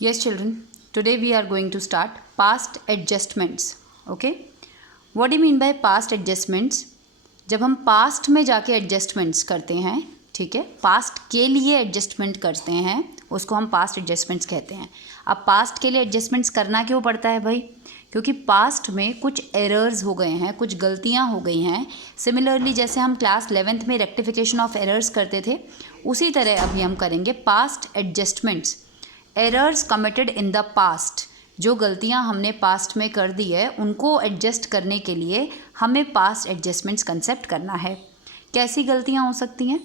Yes, children. Today we are going to start past adjustments. Okay. What do you mean by past adjustments? जब हम past में जाके adjustments करते हैं, ठीक है, पास्ट के लिए एडजस्टमेंट करते हैं, उसको हम पास्ट एडजस्टमेंट्स कहते हैं. अब पास्ट के लिए एडजस्टमेंट्स करना क्यों पड़ता है भाई? क्योंकि पास्ट में कुछ एरर्स हो गए हैं, कुछ गलतियां हो गई हैं. सिमिलरली जैसे हम क्लास 11th में रेक्टिफिकेशन ऑफ एरर्स करते थे, उसी तरह अभी हम करेंगे past adjustments. Errors committed in the past, जो गलतियां हमने पास्ट में कर दी है उनको एडजस्ट करने के लिए हमें पास्ट एडजस्टमेंट्स कंसेप्ट करना है. कैसी गलतियां हो सकती हैं?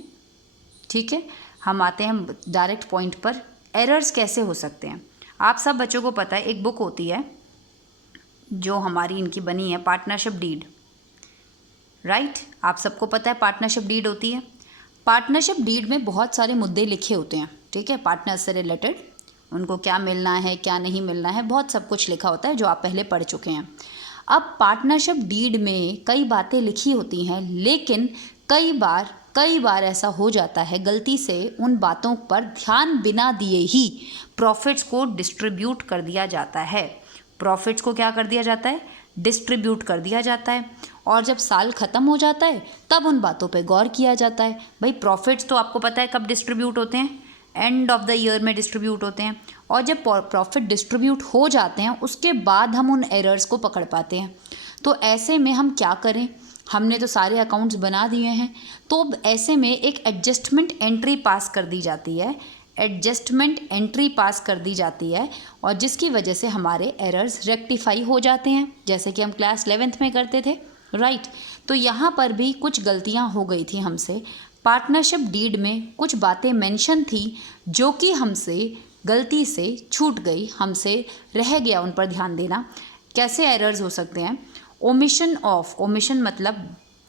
ठीक है, हम आते हैं डायरेक्ट पॉइंट पर. एरर्स कैसे हो सकते हैं? आप सब बच्चों को पता है, एक बुक होती है जो हमारी इनकी बनी है, पार्टनरशिप डीड. राइट, आप सबको पता है पार्टनरशिप डीड होती है. पार्टनरशिप डीड में बहुत सारे मुद्दे लिखे होते हैं, ठीक है, पार्टनर से रिलेटेड. उनको क्या मिलना है, क्या नहीं मिलना है, बहुत सब कुछ लिखा होता है जो आप पहले पढ़ चुके हैं. अब पार्टनरशिप डीड में कई बातें लिखी होती हैं, लेकिन कई बार ऐसा हो जाता है गलती से उन बातों पर ध्यान बिना दिए ही प्रॉफिट्स को डिस्ट्रीब्यूट कर दिया जाता है. प्रॉफिट्स को क्या कर दिया जाता है? डिस्ट्रीब्यूट कर दिया जाता है. और जब साल ख़त्म हो जाता है तब उन बातों पे गौर किया जाता है. भाई प्रॉफिट्स तो आपको पता है कब डिस्ट्रीब्यूट होते हैं? एंड ऑफ द ईयर में डिस्ट्रीब्यूट होते हैं. और जब प्रॉफिट डिस्ट्रीब्यूट हो जाते हैं उसके बाद हम उन एरर्स को पकड़ पाते हैं. तो ऐसे में हम क्या करें? हमने तो सारे अकाउंट्स बना दिए हैं, तो ऐसे में एक एडजस्टमेंट एंट्री पास कर दी जाती है. एडजस्टमेंट एंट्री पास कर दी जाती है और जिसकी वजह से हमारे एरर्स रेक्टिफाई हो जाते हैं, जैसे कि हम क्लास 11th में करते थे. राइट, तो यहाँ पर भी कुछ गलतियाँ हो गई थी हमसे. पार्टनरशिप डीड में कुछ बातें मेंशन थी जो कि हमसे गलती से छूट गई, हमसे रह गया उन पर ध्यान देना. कैसे एरर्स हो सकते हैं? ओमिशन ऑफ, ओमिशन मतलब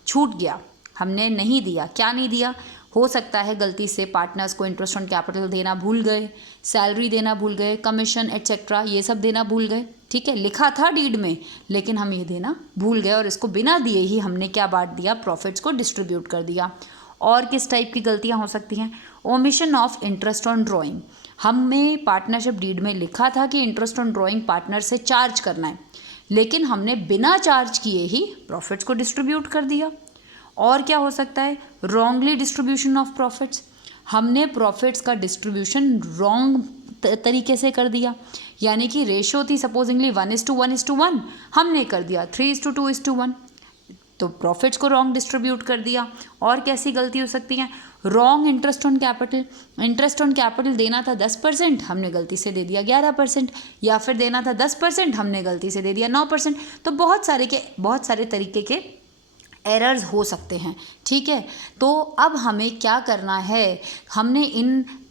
छूट गया, हमने नहीं दिया. क्या नहीं दिया? हो सकता है गलती से पार्टनर्स को इंटरेस्ट ऑन कैपिटल देना भूल गए, सैलरी देना भूल गए, कमीशन एट्सेट्रा ये सब देना भूल गए. ठीक है, लिखा था डीड में लेकिन हम ये देना भूल गए और इसको बिना दिए ही हमने क्या बांट दिया? प्रॉफिट्स को डिस्ट्रीब्यूट कर दिया. और किस टाइप की गलतियां हो सकती हैं? Omission of interest on drawing. हमें पार्टनरशिप डीड में लिखा था कि इंटरेस्ट ऑन ड्राइंग पार्टनर से चार्ज करना है, लेकिन हमने बिना चार्ज किए ही प्रॉफिट्स को डिस्ट्रीब्यूट कर दिया. और क्या हो सकता है? Wrongly distribution of profits. हमने प्रॉफिट्स का डिस्ट्रीब्यूशन रॉन्ग तरीके से कर दिया, यानी कि रेशो थी सपोजिंगली 1:1:1, हमने कर दिया 3:2:1, तो प्रॉफिट्स को रॉन्ग डिस्ट्रीब्यूट कर दिया. और कैसी गलती हो सकती है? Wrong interest on capital. Interest on capital देना था 10%, हमने गलती से दे दिया 11%, या फिर देना था 10%, हमने गलती से दे दिया 9%. तो बहुत सारे तरीके के एरर्स हो सकते हैं. ठीक है, तो अब हमें क्या करना है? हमने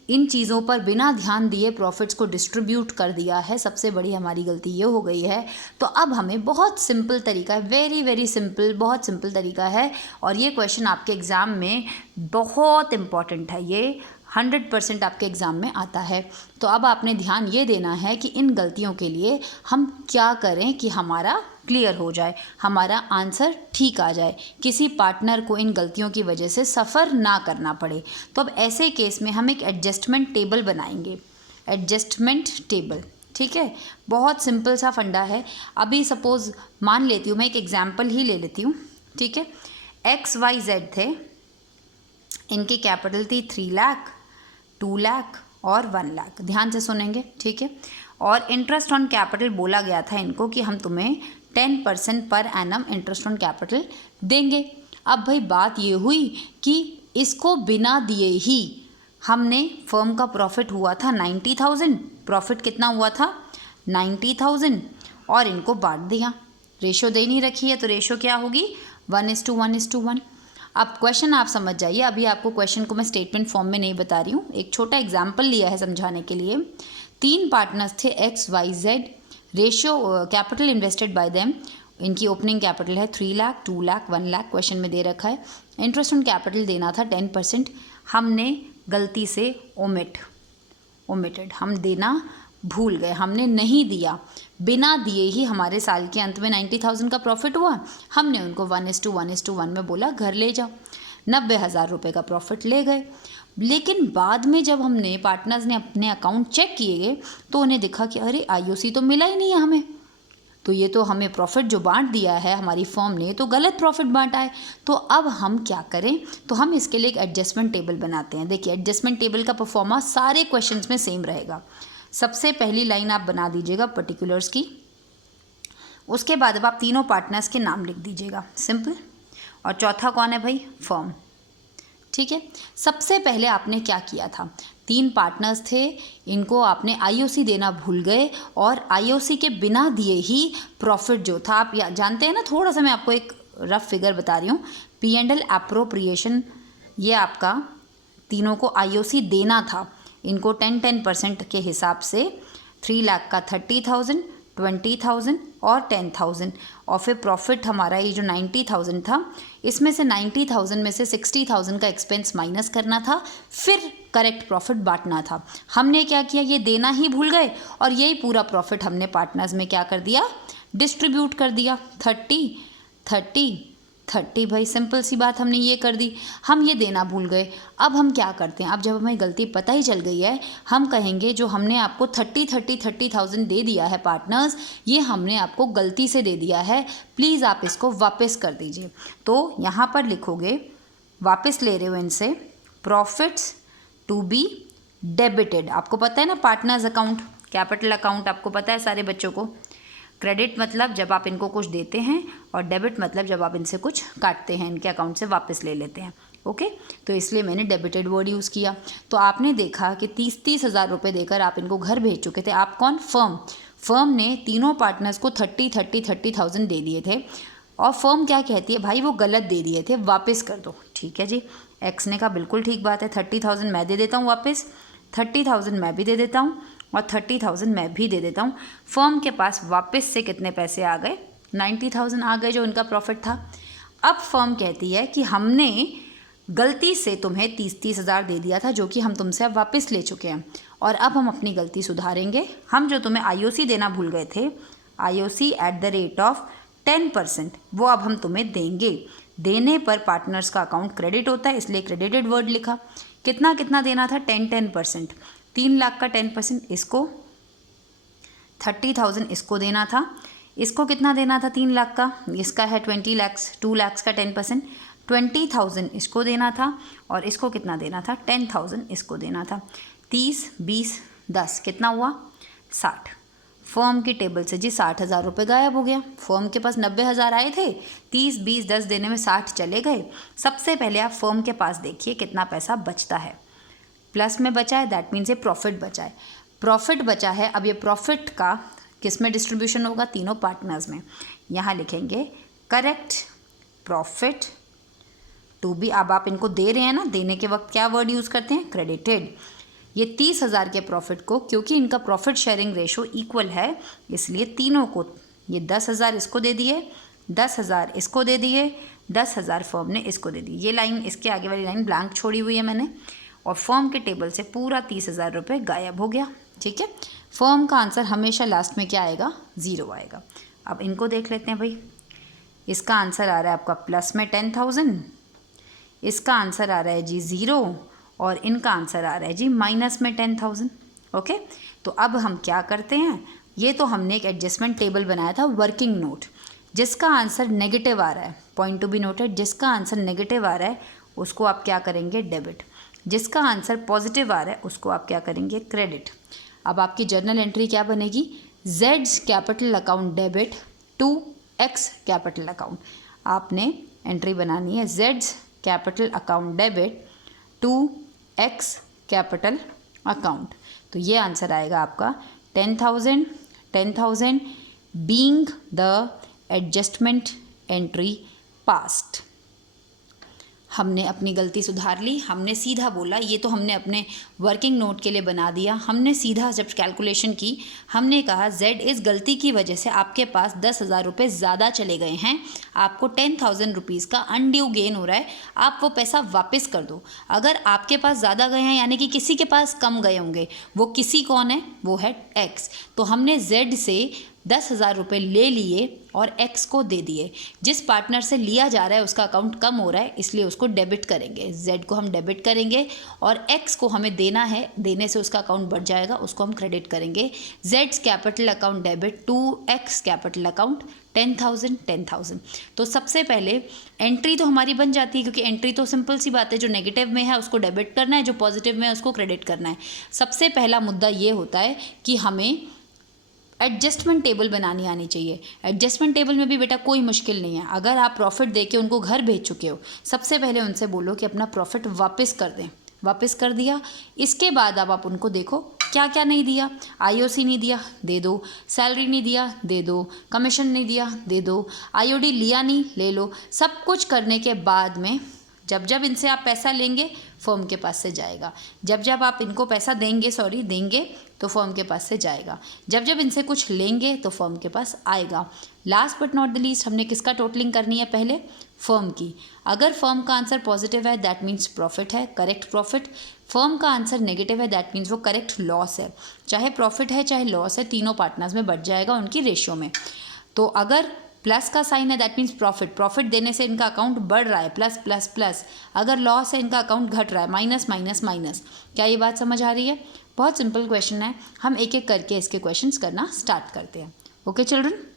इन चीज़ों पर बिना ध्यान दिए प्रॉफिट्स को डिस्ट्रीब्यूट कर दिया है. सबसे बड़ी हमारी गलती ये हो गई है. तो अब हमें बहुत सिंपल तरीका है, वेरी सिंपल, बहुत सिंपल तरीका है. और ये क्वेश्चन आपके एग्ज़ाम में बहुत इम्पॉर्टेंट है, ये 100% आपके एग्ज़ाम में आता है. तो अब आपने ध्यान ये देना है कि इन गलतियों के लिए हम क्या करें कि हमारा क्लियर हो जाए, हमारा आंसर ठीक आ जाए, किसी पार्टनर को इन गलतियों की वजह से सफ़र ना करना पड़े. तो अब ऐसे केस में हम एक एडजस्टमेंट टेबल बनाएंगे. एडजस्टमेंट टेबल, ठीक है, बहुत सिंपल सा फंडा है. अभी सपोज़ मान लेती हूँ, मैं एक एग्जाम्पल ही ले लेती हूँ. ठीक है, XYZ थे, इनकी कैपिटल थी 3 लाख, 2 लाख और 1 लाख. ध्यान से सुनेंगे, ठीक है. और इंटरेस्ट ऑन कैपिटल बोला गया था इनको कि हम तुम्हें 10% per annum interest on capital देंगे. अब भाई बात ये हुई कि इसको बिना दिए ही हमने, फर्म का प्रॉफिट हुआ था 90,000, प्रॉफिट कितना हुआ था? 90,000, और इनको बांट दिया. रेशो दे नहीं रखी है तो रेशो क्या होगी? 1:1:1. अब क्वेश्चन आप समझ जाइए. अभी आपको क्वेश्चन को मैं स्टेटमेंट फॉर्म में नहीं बता रही हूँ, एक छोटा एग्जाम्पल लिया है समझाने के लिए. 3 पार्टनर्स थे XYZ. Ratio capital invested bye them, इनकी ओपनिंग कैपिटल है 3 लाख, 2 लाख, 1 लाख, क्वेश्चन में दे रखा है. इंटरेस्ट ऑन कैपिटल देना था 10%, हमने गलती से ओमिटेड, हम देना भूल गए, हमने नहीं दिया. बिना दिए ही हमारे साल के अंत में 90,000 का प्रॉफिट हुआ. हमने उनको 1:1:1 में बोला घर ले जाओ. 90,000 रुपये का प्रॉफिट ले गए. लेकिन बाद में जब हमने पार्टनर्स ने अपने अकाउंट चेक किए तो उन्हें दिखा कि अरे आईओसी तो मिला ही नहीं है हमें, तो ये तो हमें प्रॉफिट जो बांट दिया है हमारी फर्म ने तो गलत प्रॉफिट बांटा है। तो अब हम क्या करें, तो हम इसके लिए एक एडजस्टमेंट टेबल बनाते हैं। देखिए एडजस्टमेंट टेबल का परफॉर्मा सारे क्वेश्चंस में सेम रहेगा। सबसे पहली लाइन आप बना दीजिएगा पर्टिकुलर्स की, उसके बाद अब आप तीनों पार्टनर्स के नाम लिख दीजिएगा, सिंपल। और चौथा कौन है भाई, फर्म, ठीक है। सबसे पहले आपने क्या किया था, 3 पार्टनर्स थे, इनको आपने आईओसी देना भूल गए और आईओसी के बिना दिए ही प्रॉफिट जो था, आप जानते हैं ना, थोड़ा सा मैं आपको एक रफ फिगर बता रही हूँ। P&L एप्रोप्रिएशन, ये आपका तीनों को आईओसी देना था, इनको 10% के हिसाब से 3 लाख का 30,000, 20,000 और 10,000, और फिर प्रॉफिट हमारा ये जो 90,000 था, इसमें से 90,000 में से 60,000 का एक्सपेंस माइनस करना था, फिर करेक्ट प्रॉफिट बांटना था। हमने क्या किया, ये देना ही भूल गए और यही पूरा प्रॉफिट हमने पार्टनर्स में क्या कर दिया, डिस्ट्रीब्यूट कर दिया। 30 30 30 भाई, सिंपल सी बात, हमने ये कर दी, हम ये देना भूल गए। अब हम क्या करते हैं, अब जब हमें गलती पता ही चल गई है, हम कहेंगे जो हमने आपको 30,000 दे दिया है पार्टनर्स, ये हमने आपको गलती से दे दिया है, प्लीज़ आप इसको वापस कर दीजिए। तो यहाँ पर लिखोगे, वापस ले रहे हो इनसे, प्रॉफिट्स टू बी डेबिटेड। आपको पता है ना पार्टनर्स अकाउंट, कैपिटल अकाउंट आपको पता है सारे बच्चों को। क्रेडिट मतलब जब आप इनको कुछ देते हैं और डेबिट मतलब जब आप इनसे कुछ काटते हैं, इनके अकाउंट से वापस ले लेते हैं। ओके, तो इसलिए मैंने डेबिटेड वर्ड यूज़ किया। तो आपने देखा कि 30 हज़ार रुपये देकर आप इनको घर भेज चुके थे। आप कौन, फर्म ने तीनों पार्टनर्स को 30,000 दे दिए थे और फर्म क्या कहती है, भाई वो गलत दे दिए थे, वापस कर दो। ठीक है जी, एक्स ने कहा बिल्कुल ठीक बात है, 30,000 मैं दे देता हूँ वापस, 30,000 मैं भी दे देता हूँ और 30,000 मैं भी दे देता हूँ। फर्म के पास वापस से कितने पैसे आ गए, 90,000 आ गए, जो उनका प्रॉफिट था। अब फर्म कहती है कि हमने गलती से तुम्हें 30 हज़ार दे दिया था, जो कि हम तुमसे अब वापस ले चुके हैं, और अब हम अपनी गलती सुधारेंगे। हम जो तुम्हें आईओसी देना भूल गए थे, IOC at the rate of 10%, वो अब हम तुम्हें देंगे। देने पर पार्टनर्स का अकाउंट क्रेडिट होता है, इसलिए क्रेडिटेड वर्ड लिखा। कितना कितना देना था, 10% 3 लाख का 10% इसको, 30,000 इसको देना था। इसको कितना देना था, 3 लाख का, इसका है 20 लाख, 2 लाख का 10%, 20,000 इसको देना था और इसको कितना देना था, 10,000 इसको देना था। 30 20 10 कितना हुआ, 60। फर्म की टेबल से जी 60,000 रुपये गायब हो गया। फर्म के पास 90,000 आए थे, 30 20 10 देने में 60 चले गए। सबसे पहले आप फर्म के पास देखिए कितना पैसा बचता है, प्लस में बचा है, दैट मीन्स ये प्रॉफिट बचा है। प्रॉफिट बचा है, अब ये प्रॉफिट का किस में डिस्ट्रीब्यूशन होगा, तीनों पार्टनर्स में। यहाँ लिखेंगे करेक्ट प्रॉफिट टू बी, अब आप इनको दे रहे हैं ना, देने के वक्त क्या वर्ड यूज़ करते हैं, क्रेडिटेड। ये 30,000 के प्रॉफिट को, क्योंकि इनका प्रॉफिट शेयरिंग रेशो इक्वल है, इसलिए तीनों को ये 10,000 इसको दे दिए, 10,000 इसको दे दिए, 10,000 फर्म ने इसको दे दी। ये लाइन, इसके आगे वाली लाइन ब्लैंक छोड़ी हुई है मैंने, और फर्म के टेबल से पूरा 30,000 रुपये गायब हो गया। ठीक है, फर्म का आंसर हमेशा लास्ट में क्या आएगा, 0 आएगा। अब इनको देख लेते हैं भाई, इसका आंसर आ रहा है आपका प्लस में 10,000, इसका आंसर आ रहा है जी 0, और इनका आंसर आ रहा है जी माइनस में 10,000। ओके, तो अब हम क्या करते हैं, ये तो हमने एक एडजस्टमेंट टेबल बनाया था, वर्किंग नोट। जिसका आंसर नेगेटिव आ रहा है, पॉइंट टू बी नोटेड, जिसका आंसर नेगेटिव आ रहा है उसको आप क्या करेंगे, डेबिट। जिसका आंसर पॉजिटिव आ रहा है उसको आप क्या करेंगे, क्रेडिट। अब आपकी जर्नल एंट्री क्या बनेगी, जेड्स capital account debit to X capital account. आपने एंट्री बनानी है, जेड्स capital account debit to X capital account. तो ये आंसर आएगा आपका 10,000 being the adjustment entry past. हमने अपनी गलती सुधार ली, हमने सीधा बोला, ये तो हमने अपने वर्किंग नोट के लिए बना दिया। हमने सीधा जब कैलकुलेशन की, हमने कहा जेड इस गलती की वजह से आपके पास 10,000 रुपये ज़्यादा चले गए हैं, आपको 10,000 रुपीज़ का अनड्यू गेन हो रहा है, आप वो पैसा वापस कर दो। अगर आपके पास ज़्यादा गए हैं, यानी कि किसी के पास कम गए होंगे, वो किसी कौन है, वो है एक्स। तो हमने जेड से 10,000 रुपये ले लिए और एक्स को दे दिए। जिस पार्टनर से लिया जा रहा है उसका अकाउंट कम हो रहा है, इसलिए उसको डेबिट करेंगे। जेड को हम डेबिट करेंगे और एक्स को हमें देना है, देने से उसका अकाउंट बढ़ जाएगा, उसको हम क्रेडिट करेंगे। जेड्स capital account debit to X capital account 10,000। तो सबसे पहले एंट्री तो हमारी बन जाती है, क्योंकि एंट्री तो सिंपल सी बात है, जो नेगेटिव में है उसको डेबिट करना है, जो पॉजिटिव में है उसको क्रेडिट करना है। सबसे पहला मुद्दा ये होता है कि हमें एडजस्टमेंट टेबल बनानी आनी चाहिए। एडजस्टमेंट टेबल में भी बेटा कोई मुश्किल नहीं है। अगर आप प्रॉफिट दे के उनको घर भेज चुके हो, सबसे पहले उनसे बोलो कि अपना प्रॉफिट वापस कर दें। वापस कर दिया, इसके बाद अब आप उनको देखो क्या क्या नहीं दिया। आईओसी नहीं दिया, दे दो। सैलरी नहीं दिया, दे दो। कमीशन नहीं दिया, दे दो। आईओडी लिया नहीं, ले लो। सब कुछ करने के बाद में जब जब इनसे आप पैसा लेंगे फर्म के पास से जाएगा। जब जब आप इनको पैसा देंगे तो फर्म के पास से जाएगा। जब जब इनसे कुछ लेंगे तो फर्म के पास आएगा। Last but not the least, हमने किसका टोटलिंग करनी है पहले? फर्म की। अगर फर्म का आंसर पॉजिटिव है दैट मीन्स प्रॉफिट है, करेक्ट प्रॉफिट। फर्म का आंसर नेगेटिव है दैट मीन्स वो करेक्ट लॉस है। चाहे प्रॉफिट है चाहे लॉस है, तीनों पार्टनर्स में बढ़ जाएगा उनकी रेशियो में। तो अगर प्लस का साइन है दैट मीन्स प्रॉफिट देने से इनका अकाउंट बढ़ रहा है, प्लस प्लस प्लस। अगर लॉस है इनका अकाउंट घट रहा है, माइनस माइनस माइनस। क्या ये बात समझ आ रही है? बहुत सिंपल क्वेश्चन है, हम एक एक करके इसके क्वेश्चंस करना स्टार्ट करते हैं। Okay children.